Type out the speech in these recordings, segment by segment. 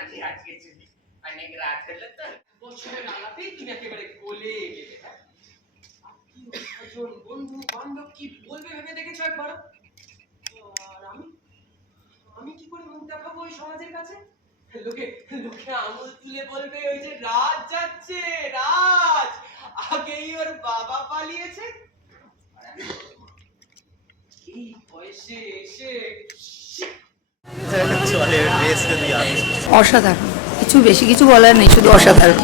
আমি আজকে চলি, অনেক রাত হলো তো। বছরের আলাপেই তুমি একেবারে গলে গেলে। আত্মীয়-স্বজন, বন্ধু-বান্ধব কি বলবে ভেবে দেখেছো একবার? আর আমি কি করে মুখ দেখাবো ওই সমাজের কাছে? লোকে লোকে আঙুল তুলে বলবে ওই যে রাজ যাচ্ছে, রাজ আগেই ওর বাবা পালিয়েছে। এই বয়সে এসে অসাধারণ, কিছু বেশি কিছু বলার নেই, শুধু অসাধারণ।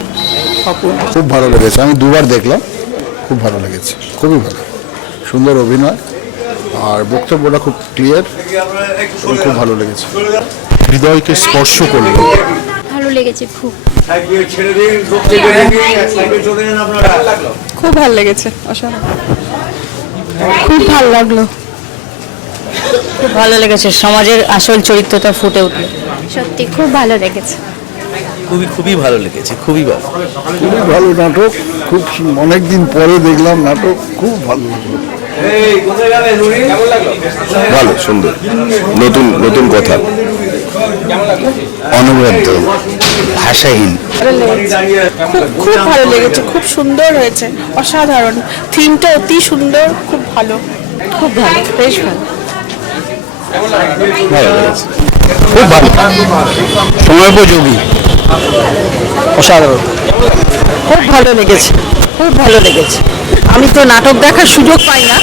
খুব ভালো লেগেছে, আমি দুবার দেখলাম, খুব ভালো লেগেছে, খুবই ভালো, সুন্দর অভিনয় আর বক্তব্যটা খুব ক্লিয়ার, খুব ভালো লেগেছে, হৃদয়কে স্পর্শ করলো। ভালো লেগেছে খুব, খুব ভালো লেগেছে, অসাধারণ, খুব ভালো লাগলো, খুব ভালো লেগেছে, সমাজের আসল চরিত্রটা ফুটে উঠলো। সত্যি খুব ভালো লেগেছে। খুবই ভালো লেগেছে, খুবই ভালো নাটক, খুব অনেকদিন পরে দেখলাম নাটক, খুব ভালো লাগলো। ভালো, সুন্দর, নতুন নতুন কথা, অনবদ্য, ভাষাহীন। খুব ভালো লেগেছে, খুব সুন্দর হয়েছে, অসাধারণ, থিমটা অতি সুন্দর, খুব ভালো, খুব ভালো, বেশ ভালো, ভালো লেগেছে, খুব ভালো, সময়োপযোগী, অসাধারণ, খুব ভালো লেগেছে, খুব ভালো লেগেছে। আমি তো নাটক দেখার সুযোগ পাই না,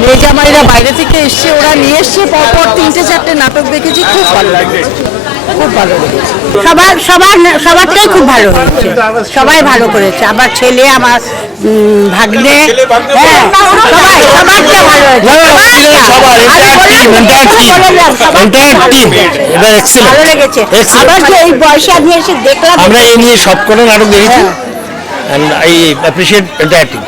মেয়ে জামাইরা বাইরে থেকে এসছে, ওরা নিয়ে এসছে, পরপর 3-4টে নাটক দেখেছি, খুব ভালো লেগেছে, খুব ভালো লেগেছে। সবারটাই খুব ভালো হয়েছে, সবাই ভালো করেছে, আমার ছেলে, আমার ভাগ্নে, হ্যাঁ সবারটা ভালো হয়েছে, ভালো লেগেছে। আবার যে এই বয়সে আমি এসে দেখলাম, আমরা এই নিয়ে সবকটা নাটক দেখেছি, and I appreciate the acting.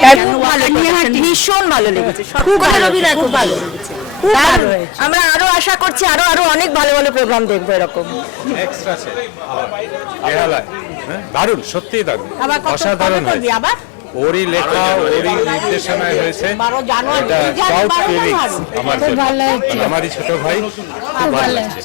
ভীষণ ভালো লেগেছে, খুব ভালো অভিনয়, খুব ভালো লেগেছে, খুব ভালো হয়েছে। আমরা আরো আশা করছি, আরো অনেক ভালো ভালো প্রোগ্রাম দেখবো এরকম। দারুণ, সত্যিই দারুণ, অসাধারণ হয়েছে। ওরই লেখা, ওরই নির্দেশনায় হয়েছে। এটা আমারই ছোট ভাই, খুব ভালো লাগছে।